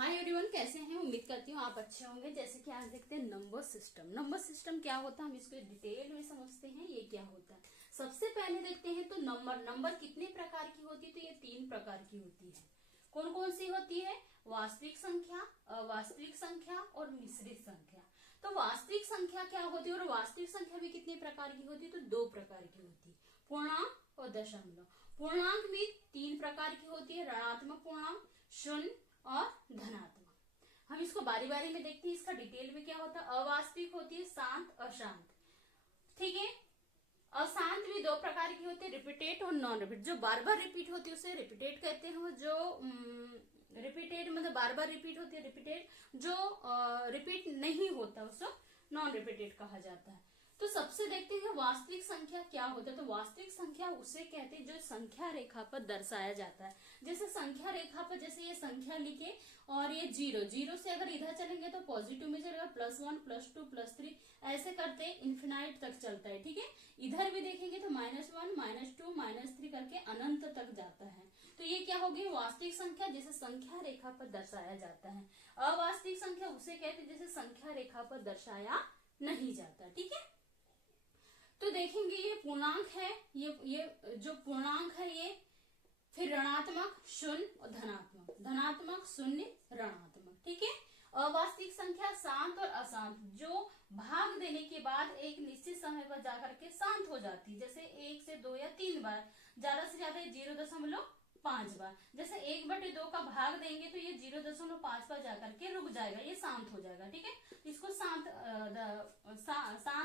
Hi everyone, कैसे हैं? उम्मीद करती हूँ आप अच्छे होंगे। जैसे कि आज देखते हैं नंबर सिस्टम। नंबर सिस्टम क्या होता है, हम इसको डिटेल में समझते हैं ये क्या होता है। सबसे पहले देखते हैं तो नंबर कितने प्रकार की होती है। तो ये 3 प्रकार की होती है। कौन कौन सी होती है? वास्तविक संख्या, अवास्तविक संख्या और मिश्रित संख्या। तो वास्तविक संख्या क्या होती है और वास्तविक संख्या भी कितने प्रकार की होती है? तो 2 प्रकार की होती है, पूर्णांक और दशमलव। पूर्णांक भी 3 प्रकार की होती है, ऋणात्मक पूर्णांक, शून्य और धनात्मक। हम इसको बारी बारी में देखते हैं। इसका डिटेल में क्या होता है? अवास्तविक होती है, शांत, अशांत। ठीक है। अशांत भी 2 प्रकार की होती है, रिपीटेड और नॉन रिपीट। जो बार बार रिपीट होती है उसे रिपीटेड कहते हैं। जो रिपीटेड मतलब बार बार रिपीट होती है रिपीटेड। जो रिपीट नहीं होता उसको नॉन रिपीटेड कहा जाता है। तो सबसे देखते हैं वास्तविक संख्या क्या होता है। तो वास्तविक संख्या उसे कहते हैं जो संख्या रेखा पर दर्शाया जाता है। जैसे संख्या रेखा पर जैसे ये संख्या लिखे और ये जीरो से अगर इधर चलेंगे तो पॉजिटिव में चलेगा, +1 +2 +3 ऐसे करते इन्फिनाइट तक चलता है। ठीक है। इधर भी देखेंगे तो -1 -2 -3 करके अनंत तक जाता है। तो ये क्या होगी? वास्तविक संख्या जिसे संख्या रेखा पर दर्शाया जाता है। अवास्तविक संख्या उसे कहते हैं जिसे संख्या रेखा पर दर्शाया नहीं जाता। ठीक है। तो देखेंगे ये पूर्णांक है, ये जो पूर्णांक है ये, फिर ऋणात्मक, शून्य और धनात्मक। धनात्मक, शून्य, ऋणात्मक। ठीक है। अवास्तविक संख्या शांत और अशांत, जो भाग देने के बाद एक निश्चित समय पर जाकर के शांत हो जाती है। जैसे 1 से 2 या 3 बार, ज्यादा से ज्यादा 0.5 बार। जैसे 1/2 का भाग देंगे तो ये 0.5 बार जाकर के रुक जाएगा, ये शांत हो जाएगा। ठीक है। इसको शांत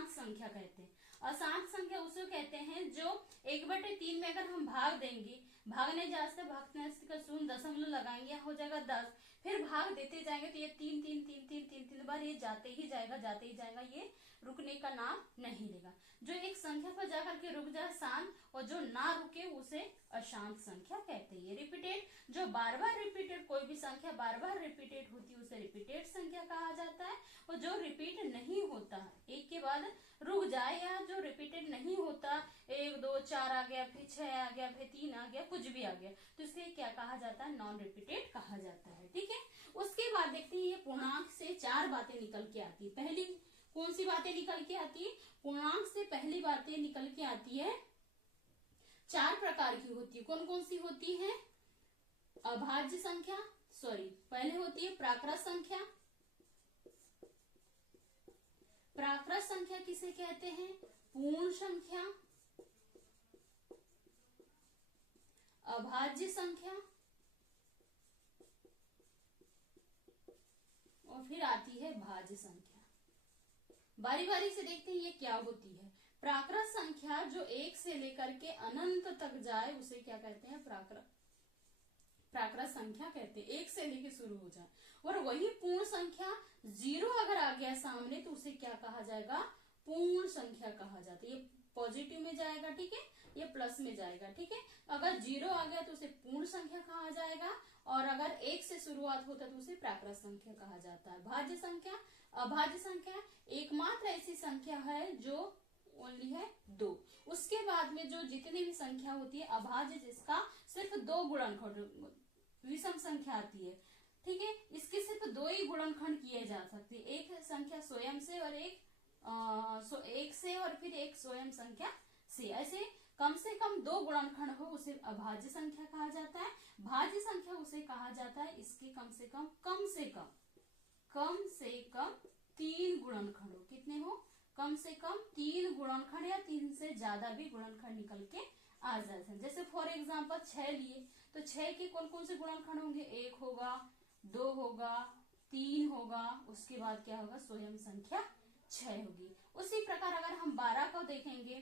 संख्या कहते हैं। अशांत संख्या उसे कहते हैं जो 1/3 में अगर हम भाग देंगे, भागने जाते भागने का 0 दशमलव लगाएंगे, हो जाएगा 10। फिर भाग देते जाएंगे तो ये 3 बार ये जाते ही जाएगा, ये रुकने का नाम नहीं लेगा। जो एक संख्या पर जाकर के रुक जाए शांत, और जो ना रुके उसे अशांत संख्या कहते हैं। रिपीटेड, जो बार बार रिपीटेड, कोई भी संख्या बार बार रिपीटेड होती है उसे रिपीटेड संख्या कहा जाता है। और जो रिपीट नहीं होता, एक के बाद रुक जाए, या जो रिपीटेड नहीं होता, 1 2 4 आ गया, फिर 6 आ गया, फिर 3 आ गया, कुछ भी आ गया, तो इसे क्या कहा जाता है? नॉन रिपीटेड कहा जाता है। ठीक है। उसके बाद देखते हैं ये पूर्णांक से 4 बातें निकल के आती है। पहली कौन सी बातें निकल के आती है? पूर्णांक से पहली बातें निकल के आती है 4 प्रकार की होती है। कौन कौन सी होती है? अभाज्य संख्या, पहले होती है प्राकृत संख्या। प्राकृत संख्या किसे कहते हैं? पूर्ण संख्या, अभाज्य संख्या, और फिर आती है भाज्य संख्या। बारी बारी से देखते हैं ये क्या होती है। प्राकृत संख्या जो 1 से लेकर के अनंत तक जाए उसे क्या कहते हैं? प्राकृत संख्या कहते हैं। 1 से लेके शुरू हो जाए। और वही पूर्ण संख्या 0 अगर आ गया सामने तो उसे क्या कहा जाएगा? पूर्ण संख्या कहा जाता है। ये पॉजिटिव में जाएगा, ठीक है, ये प्लस में जाएगा। ठीक है। अगर 0 आ गया तो उसे पूर्ण संख्या कहा जाएगा, और अगर 1 से शुरुआत होता तो उसे प्राकृत संख्या कहा जाता है। भाज्य संख्या, अभाज्य संख्या एकमात्र ऐसी संख्या है जो ओनली है 2। उसके बाद में जो जितनी भी संख्या होती है अभाज्य, जिसका सिर्फ 2 गुणनखंड, विषम संख्या आती है। ठीक है। इसके सिर्फ 2 ही गुणनखंड किए जा सकते हैं। एक संख्या स्वयं से और एक से और फिर एक स्वयं संख्या से। ऐसे कम से कम 2 गुणनखंड हो उसे अभाज्य संख्या कहा जाता है। भाज्य संख्या उसे कहा जाता है इसके कम से कम 3 गुणनखंड हो। कितने हो? कम से कम 3 गुणनखंड, या 3 से ज्यादा भी गुणनखंड निकल के आ जाते हैं। जैसे फॉर एग्जांपल 6 लिए तो 6 के कौन कौन से गुणनखंड होंगे? 1 होगा, 2 होगा, 3 होगा, उसके बाद क्या होगा? स्वयं संख्या 6 होगी। उसी प्रकार अगर हम 12 को देखेंगे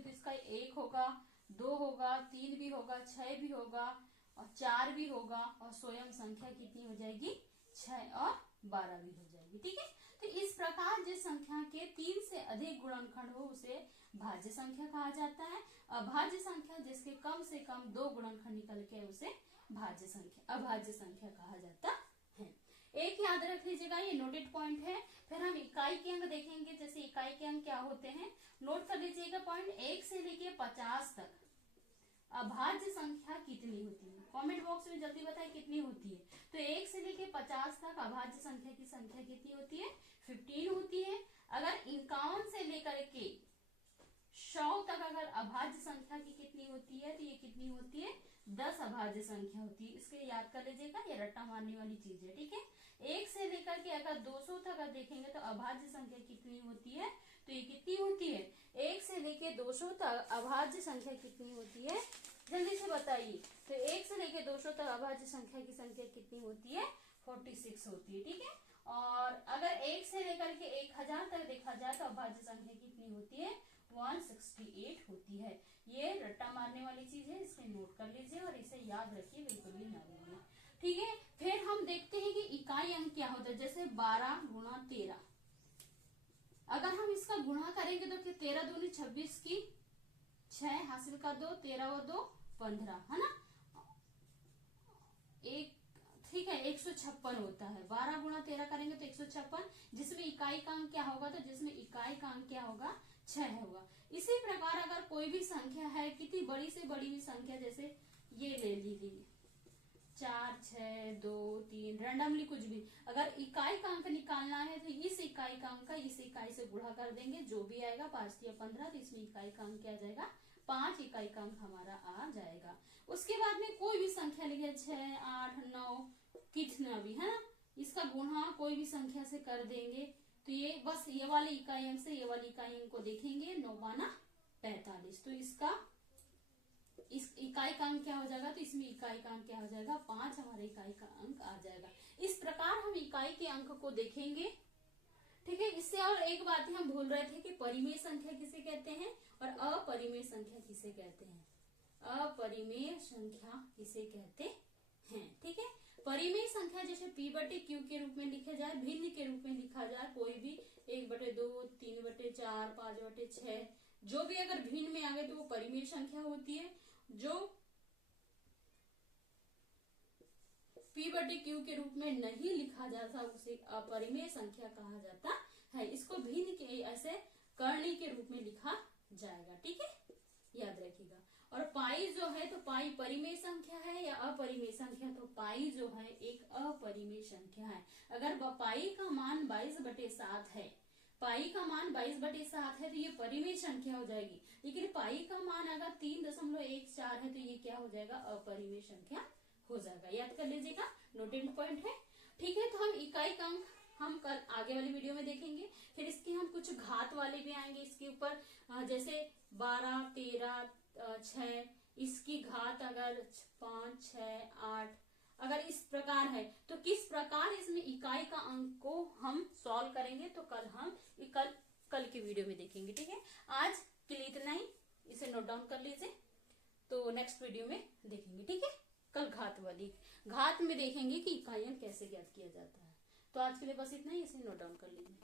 तो इसका 1 होगा, 2 होगा, 3 भी होगा, 6 भी होगा, और 4 भी होगा, और स्वयं संख्या कितनी हो जाएगी? 6 और 12 भी हो जाएगी। ठीक है। तो इस प्रकार जिस संख्या के 3 से अधिक गुणनखंड हो उसे भाज्य संख्या कहा जाता है। अभाज्य संख्या जिसके कम से कम 2 गुणनखंड निकल के उसे अभाज्य संख्या कहा जाता है। एक याद रख लीजिएगा, ये नोटेड पॉइंट है। फिर हम इकाई के अंक देखेंगे। जैसे इकाई के अंक क्या होते हैं, नोट कर लीजिएगा पॉइंट। 1 से लेके 50 तक अभाज्य संख्या कितनी होती है? कमेंट बॉक्स में जल्दी बताए कितनी होती है। तो 1 से लेके 50 तक अभाज्य संख्या की संख्या कितनी होती है? 15 होती है। अगर 51 से लेकर के 100 तक अगर अभाज्य संख्या की कितनी होती है, तो ये कितनी होती है? 10 अभाज्य संख्या होती है। इसके याद कर लीजिएगा, ये रट्टा मारने वाली चीज है, ठीक है। 1 से लेकर के अगर 200 तक अगर देखेंगे तो अभाज्य संख्या कितनी होती है? तो ये कितनी होती है? 1 से लेके 200 तक अभाज्य संख्या कितनी होती है? जल्दी से बताइए। तो 1 से लेके 200 तक अभाज्य संख्या की संख्या कितनी होती है? 46 होती है, ठीक है। और अगर 1 से लेकर के 1000 तक देखा जाए तो अभाज्य संख्या कितनी होती है? 168 होती है। ये रट्टा मारने वाली चीज है, इसे नोट कर लीजिए और इसे याद रखिए, बिल्कुल भी ना भूलिए, ठीक है। फिर हम देखते हैं कि इकाई अंक क्या होता है। जैसे 12 गुणा 13, अगर हम इसका गुणा करेंगे तो कि 13 दूनी 26 की 6 हासिल कर दो, 13 और 2 15, है ना। एक ठीक है, 156 होता है। 12 गुणा 13 करेंगे तो 156, जिसमें इकाई का अंक क्या होगा? तो जिसमें इकाई का अंक क्या होगा? 6 होगा। इसी प्रकार अगर कोई भी संख्या है, कितनी बड़ी से बड़ी भी संख्या, जैसे ये ले लीजिए 4 6 2 3, रैंडमली कुछ भी, अगर इकाई का अंक निकालना है तो इस इकाई का अंक का इस इकाई से गुणा कर देंगे, जो भी आएगा 5 या 15, तो इसमें इकाई का अंक क्या आ जाएगा? 5 इकाई का अंक हमारा आ जाएगा। उसके बाद में कोई भी संख्या लिखे 6 8 9 कितना भी, है ना, इसका गुणा कोई भी संख्या से कर देंगे तो ये बस ये वाले इकाई अंक से ये वाली इकाई अंक को देखेंगे, 9 बाना 45, तो इसका इस इकाई का अंक क्या हो जाएगा? तो इसमें इकाई का अंक क्या हो जाएगा? 5 हमारे इकाई का अंक आ जाएगा। इस प्रकार हम इकाई के अंक को देखेंगे, ठीक है। इससे और एक बात ही हम भूल रहे थे कि परिमेय संख्या किसे कहते हैं और अपरिमेय संख्या किसे कहते हैं। अपरिमेय संख्या किसे कहते हैं, ठीक है। परिमेय संख्या जैसे P/Q के रूप में लिखा जाए, भिन्न के रूप में लिखा जाए, कोई भी 1/2 3/4 5/6 जो भी अगर भिन्न में आ गए तो वो परिमेय संख्या होती है। जो P/Q के रूप में नहीं लिखा जाता उसे अपरिमेय संख्या कहा जाता है। इसको भिन्न के ऐसे करणी के रूप में लिखा जाएगा, ठीक है, याद रखिएगा। और पाई जो है तो पाई परिमेय संख्या है या अपरिमेय संख्या? तो पाई जो है एक अपरिमेय संख्या है। अगर पाई का मान 22/7 है, पाई का मान 22/7 है तो ये परिमेय संख्या हो जाएगी। लेकिन पाई का मान अगर 3.14 है तो ये क्या हो जाएगा? अपरिमेय संख्या हो जाएगा। याद कर लीजिएगा, नोटेड पॉइंट है, ठीक है। तो हम इकाई का अंक हम कल आगे वाली वीडियो में देखेंगे। फिर इसके हम कुछ घात वाले भी आएंगे इसके ऊपर, जैसे 12 13 6, इसकी घात अगर 5 6 8 अगर इस प्रकार है तो किस प्रकार इसमें इकाई का अंक को हम सॉल्व करेंगे, तो कल हम कल की वीडियो में देखेंगे, ठीक है। आज के लिए इतना ही, इसे नोट डाउन कर लीजिए, तो नेक्स्ट वीडियो में देखेंगे, ठीक है। कल घात में देखेंगे कि इकाई अंक कैसे ज्ञात किया जाता है। तो आज के लिए बस इतना ही, इसे नोट डाउन कर लीजिए।